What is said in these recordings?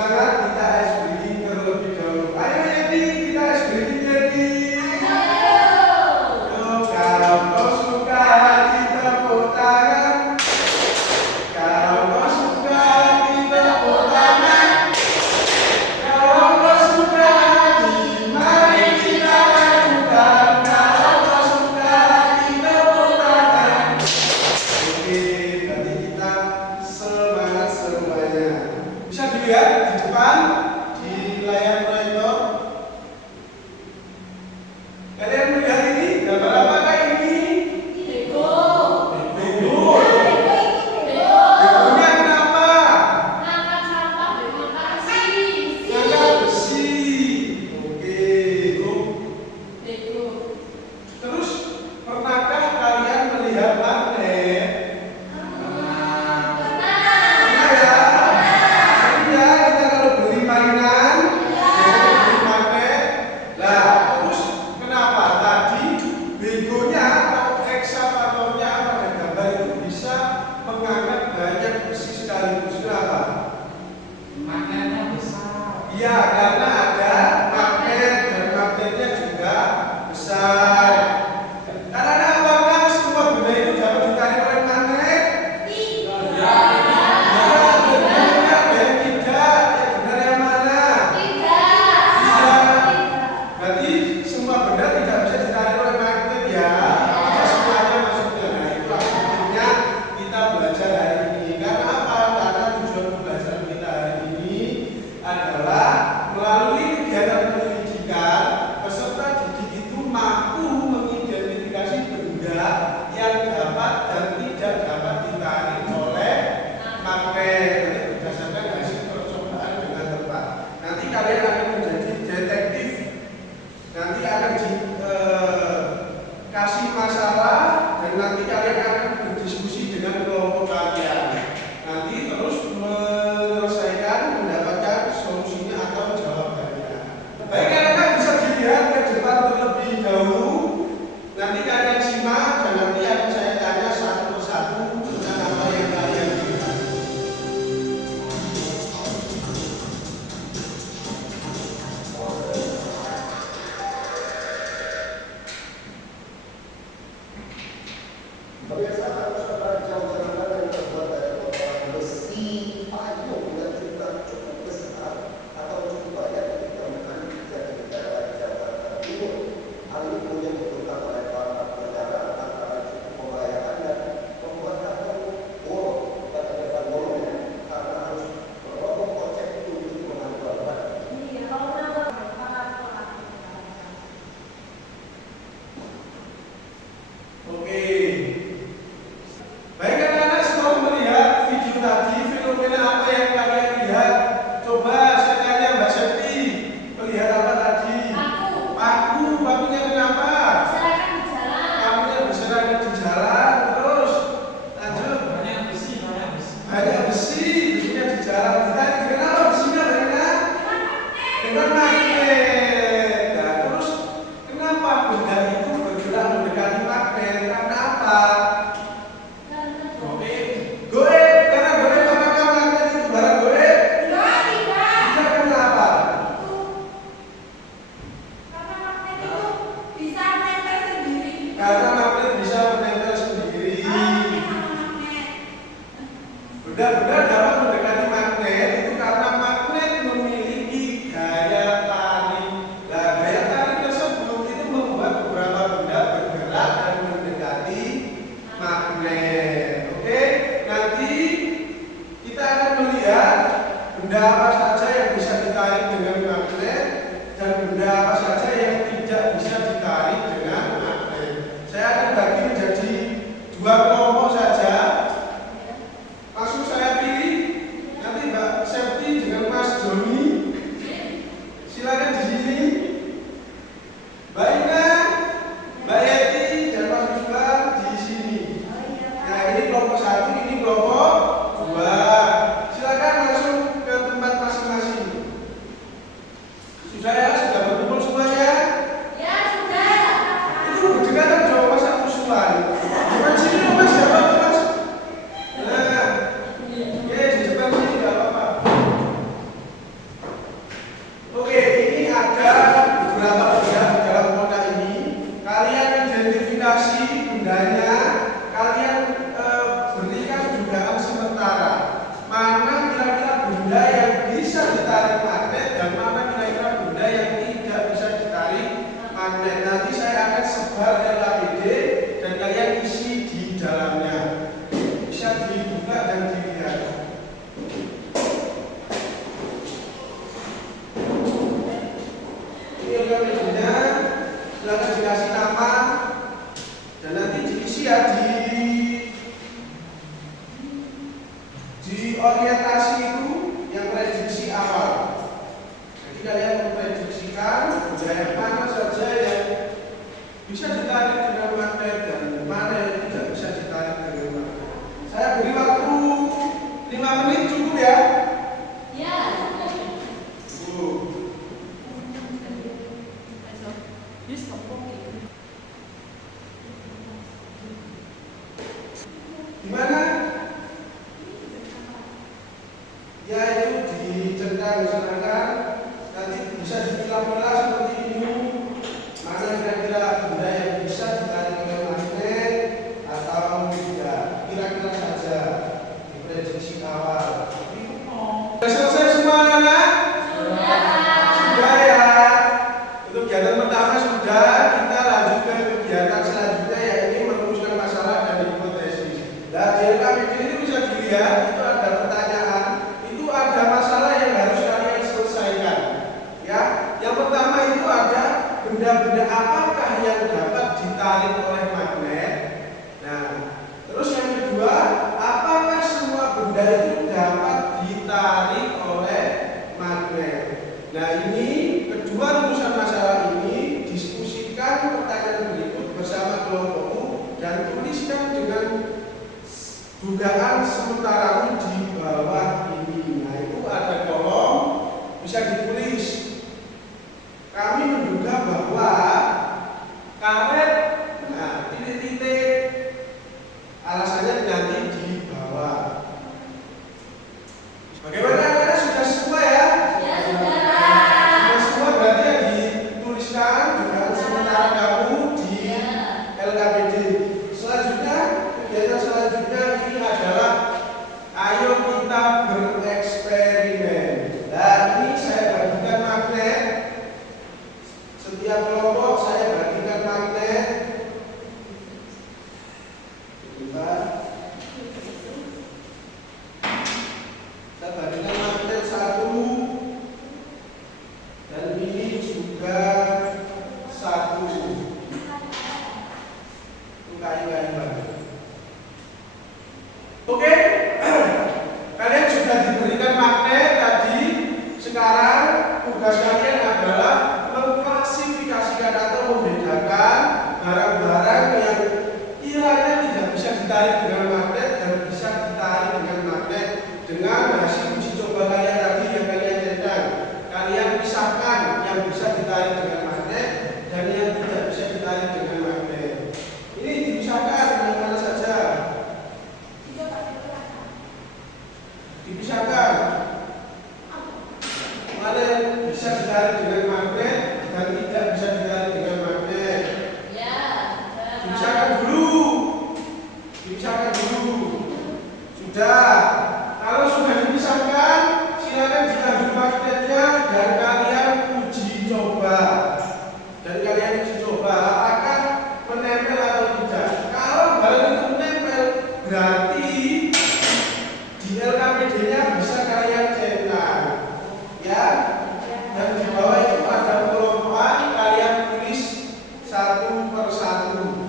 semangat, kita ice breathing terlebih dahulu. Ayo Yeti, kita ice breathing Yeti. Kalau kau suka kita tepuk tangan. Kalau kau suka kita tepuk tangan. Kalau kau suka mari kita lakukan. Kalau kau suka kita tepuk tangan. Oke, tadi kita semangat semuanya. Bisa dilihat di depan di layar proyektor. Kalian melihat ini gambar apakah ini? Lego. Legonya kenapa? Ngangkat besi. Oke. Terus pernahkah kalian melihat magnet? Pernah ya? Iya, kita kalau beli mainan, kita beli magnet. Lah, terus kenapa tadi begonya atau eksavatornya pada gambar itu bisa mengangkat banyak besi sekaligus? Kenapa? Magnetnya besar. Iya, karena ada magnet dan magnetnya juga besar. Karena apakah semua benda itu dapat ditarik oleh magnet? Ya, tentunya ada yang tidak. Yang benar yang mana? Tidak. Berarti semua benda tidak bisa ditarik oleh magnet ya. Tidak semuanya maksudnya. Nah, itulah pentingnya kita belajar hari ini. Karena apa? Karena tujuan pembelajaran kita hari ini adalah melalui kegiatan penyelidikan, peserta didik itu mampu mengidentifikasi benda yang dapat dan tidak dapat ditarik oleh magnet. Nanti berdasarkan hasil percobaan dengan tepat. Nanti kalian akan menjadi detektif. Nanti akan dikasih masalah dan nanti kalian akan berdiskusi dengan kelompok kalian. Nanti terus menyelesaikan, mendapatkan solusinya atau jawabannya. Baik, kalian bisa dilihat ke depan terlebih dahulu. Nanti kalian simak dan nanti akan saya tanya satu persatu dengan apa yang kalian lihat. Kebiasaan seperti jam-jaman yang terbuat dari potongan besi, payung dan juga cukup besar atau cukup banyak ketika menarik terjadi di daerah Jakarta Timur. Hal ini kemudian dibentuk oleh para penjara antara cukup membahayakan dan membuat kantong bolong pada depan bolongnya karena harus merogoh kocek untuk mengadu korban. Oke. Baik, anak-anak setelah melihat video tadi, fenomena apa yang kalian lihat? Coba saya tanya Mbak Septi, melihat apa tadi? Paku. Pakunya kenapa? Pakunya berserakan di jalan. Terus lanjut. Banyak besi. Banyak besinya di jalan. Ditanya kenapa besinya banyak? Dengan magnet. Nah, terus kenapa benda itu bergerak mendekati magnet? Karena apa? Goib. Karena goib, apakah magnet itu barang goib? Tidak, kenapa? Karena magnet bisa menempel sendiri. Benda-benda dapat mendekati magnet itu karena magnet memiliki gaya tarik. Nah, gaya tarik tersebut itu membuat beberapa benda bergerak dan mendekati magnet. Oke, nanti kita akan melihat benda apa saja yang bisa ditarik dengan magnet dan benda apa saja yang tidak bisa ditarik dengan magnet. Saya akan bagi menjadi dua kelompok saja. Langsung saya pilih. Nanti Mbak Septi dengan Mas Joni. Silakan di sini. Mbak Ina, Mbak Yeti dan Mas Ruslan di sini. Nah, ini kelompok satu, ini kelompok dua. Silakan langsung ke tempat masing-masing. Di orientasi itu yang prediksi awal. Jadi kalian memprediksikan budaya mana saja yang bisa ditarik dengan magnet dan mana yang tidak bisa ditarik dengan magnet. Saya beri waktu 5 menit cukup ya? Ya, Gimana? Ya itu dicentang misalkan nanti bisa dipilah-pilah seperti ini. Mana kira-kira benda yang bisa ditarik oleh magnet atau tidak? Kira-kira saja diprediksi awal. Sudah selesai semua anak? Sudah ya. Untuk kegiatan pertama sudah, kita lanjut ke kegiatan selanjutnya yaitu merumuskan masalah dan hipotesis. Nah, di LKPD ini bisa dilihat itu ada pertanyaan, itu ada masalah yang harus kalian selesaikan. Ya, yang pertama itu ada benda-benda apakah yang dapat ditarik oleh magnet. Nah, terus yang kedua, apakah semua benda itu dapat ditarik oleh magnet. Nah, ini kedua rumusan masalah ini diskusikan pertanyaan berikut bersama kelompokmu dan tuliskan dengan dugaan sementara di bawah ini. Nah, itu ada kolom bisa ditulis. Kami menduga bahwa karet, nah titik-titik, alasannya nanti di bawah. Bagaimana anak-anak sudah semua ya? ya saudara. Sudah semua berarti yang dituliskan dugaan sementara kamu di LKPD. Selanjutnya, kegiatan selanjutnya ini adalah ayo kita bereksperimen. Nah, ini saya bagikan magnet. Setiap kelompok saya bagikan magnet. Bentar. Saya bagikan magnet 1 dan ini juga 1. Kayu-kayu banget. Oke, kalian sudah diberikan magnet tadi. Sekarang tugas kalian adalah mengklasifikasikan atau membedakan barang-barang yang kiranya tidak bisa ditarik dengan magnet dan bisa ditarik dengan magnet dengan hasil uji coba kalian tadi yang kalian cetak. Kalian pisahkan yang bisa ditarik dengan magnet dan yang tidak bisa ditarik dengan magnet. Ini dipisahkan dengan mana saja? Dipisahkan. Mana yang bisa ditarik dengan magnet dan tidak bisa ditarik dengan magnet? Ya, Dipisahkan dulu. Dipisahkan dulu. Sudah. Kalau sudah dipisahkan, silakan diambil magnetnya dan kalian uji coba. Dan kalian uji coba apakah menempel atau tidak. Kalau barang itu menempel, berarti di LKPD-nya bisa kalian cetak. Ya. Dan di bawah itu ada kelompokan, kalian tulis satu per satu.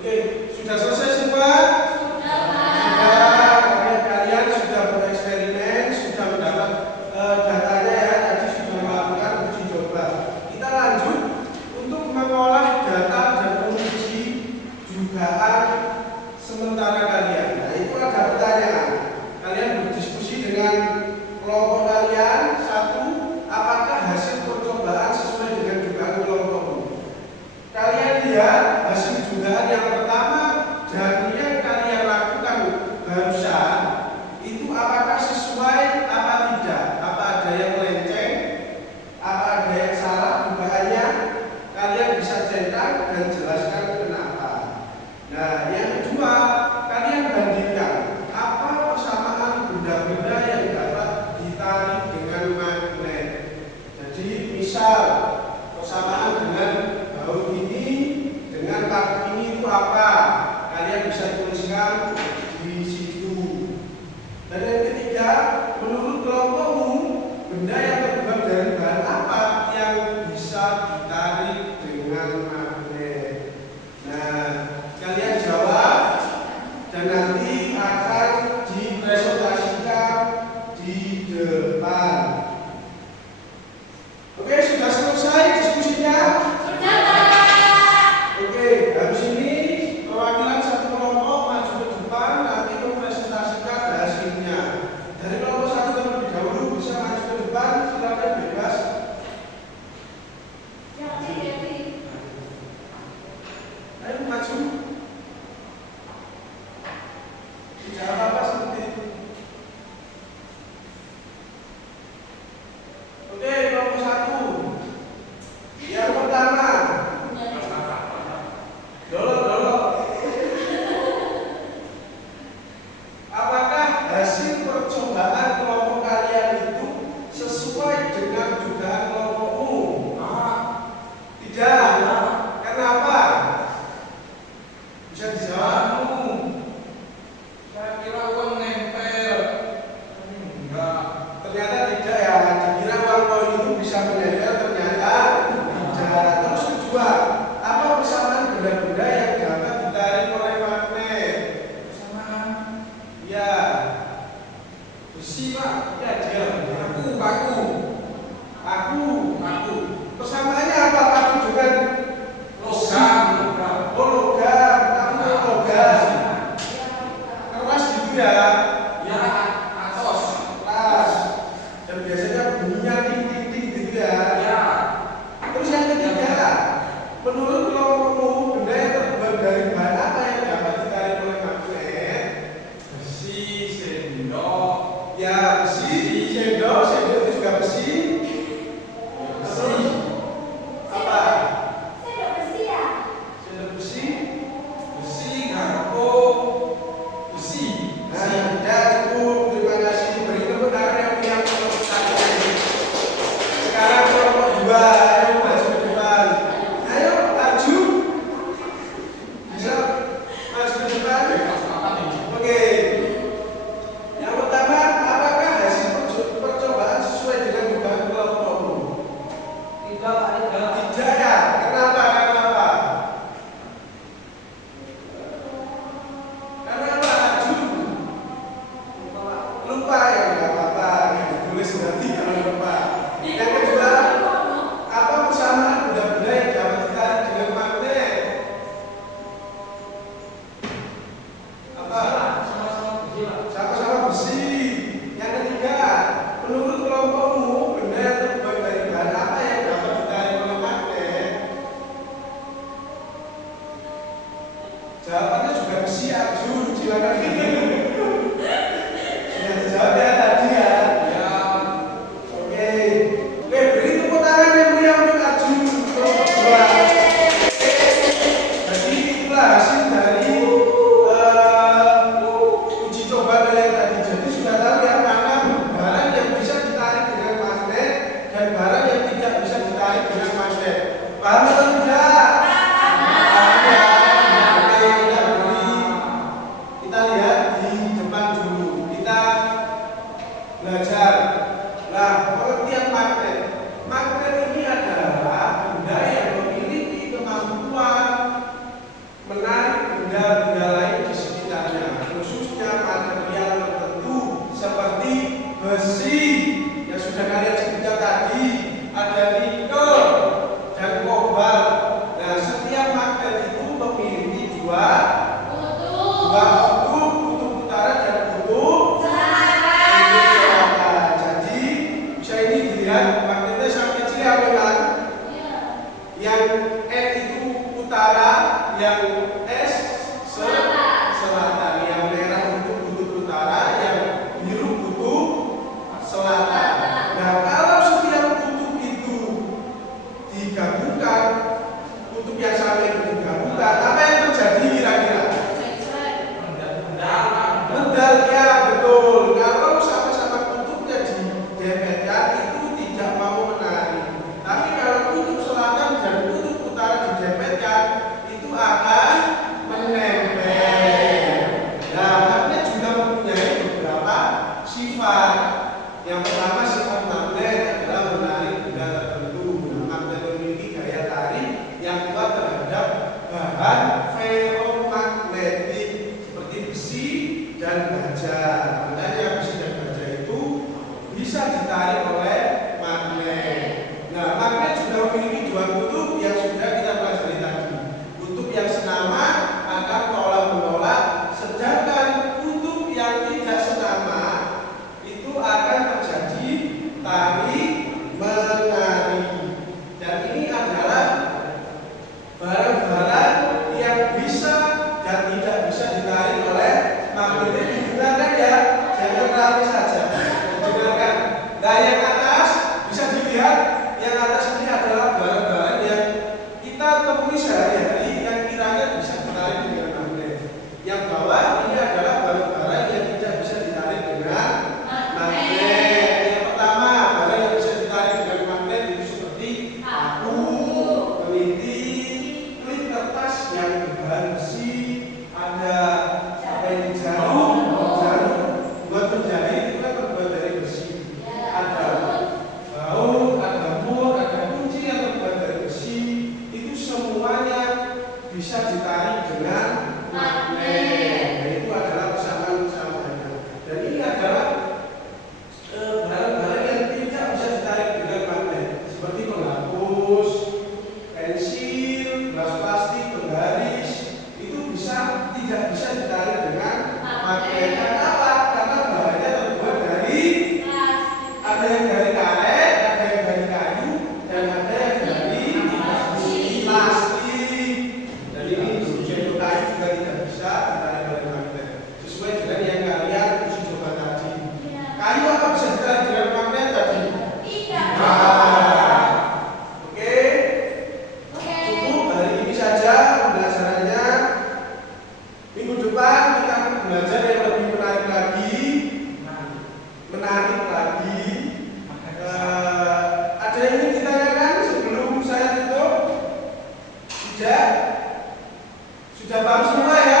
Oke, sudah selesai semua? Kalian sudah bereksperimen, sudah mendapat datanya ya, tadi sudah melakukan uji coba. Kita lanjut untuk mengolah data dan menguji dugaan sementara kalian. Nah, itu ada pertanyaan. Kalian berdiskusi dengan kelompok kalian. 1, apakah hasil percobaan sesuai dengan dugaan kelompokmu? Kalian lihat hasil dugaan yang pertama Jawabannya juga besi Arjun, silakan. Sudah dijawab ya tadi ya. Ya. Oke, beri tepuk tangan yang meriah untuk Arjun untuk berjuang. Jadi itulah hasil dari uji coba kalian tadi. Jadi sudah tahu yang mana barang yang bisa ditarik dengan magnet dan barang yang tidak bisa ditarik dengan magnet. Paham atau tidak? Paham ya? Oke, kita lihat di depan dulu. Kita belajar. Nah, pengertian magnet. Magnet ini adalah benda yang memiliki kemampuan menarik benda-benda lain di sekitarnya, khususnya material tertentu seperti besi yang sudah kalian sebutkan tadi, ada nikel dan kobalt. Nah, setiap magnet itu memiliki dua kutub utara dan kutub selatan. Jadi bisa ini dilihat magnetnya sangat kecil ya memang. Yang N itu utara, yang S selatan, yang merah untuk kutub utara, yang biru kutub selatan. Nah, kalau setiap kutub itu digabungkan, kutub yang sama itu digabungkan, apa yang terjadi kira-kira? Mendal ya, betul. Kalau sama-sama kutubnya didempetkan itu tidak mau menarik. Tapi kalau kutub selatan dan kutub utara didempetkan itu akan menempel. Nah, magnet juga mempunyai beberapa sifat. Yang pertama sifat magnet adalah menarik benda tertentu. Magnet memiliki gaya tarik yang kuat terhadap bahan ferromagnetik seperti besi dan baja. Makanya besi dan baja itu bisa ditarik oleh magnet. Nah, magnet juga memiliki dua kutub yang sudah kita pelajari tadi. Kutub yang senama akan tolak menolak, sedangkan kutub yang tidak senama itu akan terjadi tarik menarik. Dan ini adalah barang-barang yang bisa dan tidak bisa ditarik oleh magnet. Didengarkan ya, jangan rapi saja. Didengarkan. Nah, yang atas bisa dilihat, yang atas ini adalah barang-barang yang kita temui sehari-hari yang kiranya bisa ditarik dengan magnet. Yang bawah ini adalah barang-barang yang tidak bisa ditarik dengan magnet. Yang pertama, barang yang bisa ditarik dengan magnet itu seperti paku, keliti, klip kertas yang berbahan besi, ada apa ini jarum buat menjahit itu kan terbuat dari besi. Ada baut, ada mur, ada kunci yang terbuat dari besi. Itu semuanya bisa ditarik dengan magnet. Nah, itu adalah kesamaan-kesamaannya. Dan ini adalah barang-barang yang tidak bisa ditarik dengan magnet, seperti penghapus, pensil, gelas plastik, penggaris, itu tidak bisa ditarik dengan magnet. Karena apa? Karena bahannya terbuat dari ada yang dari karet, ada yang dari kayu, dan ada yang dari plastik. Dan ini contoh kayu juga tidak bisa ditarik oleh magnet. Sesuai dengan yang kalian uji coba tadi. Kayu apa bisa ditarik dengan magnet tadi? Nah, oke. Cukup hari ini saja pembelajarannya. Minggu depan kita akan belajar yang lebih menarik lagi. Ada yang ingin ditanyakan sebelum saya tutup? Sudah paham semua ya?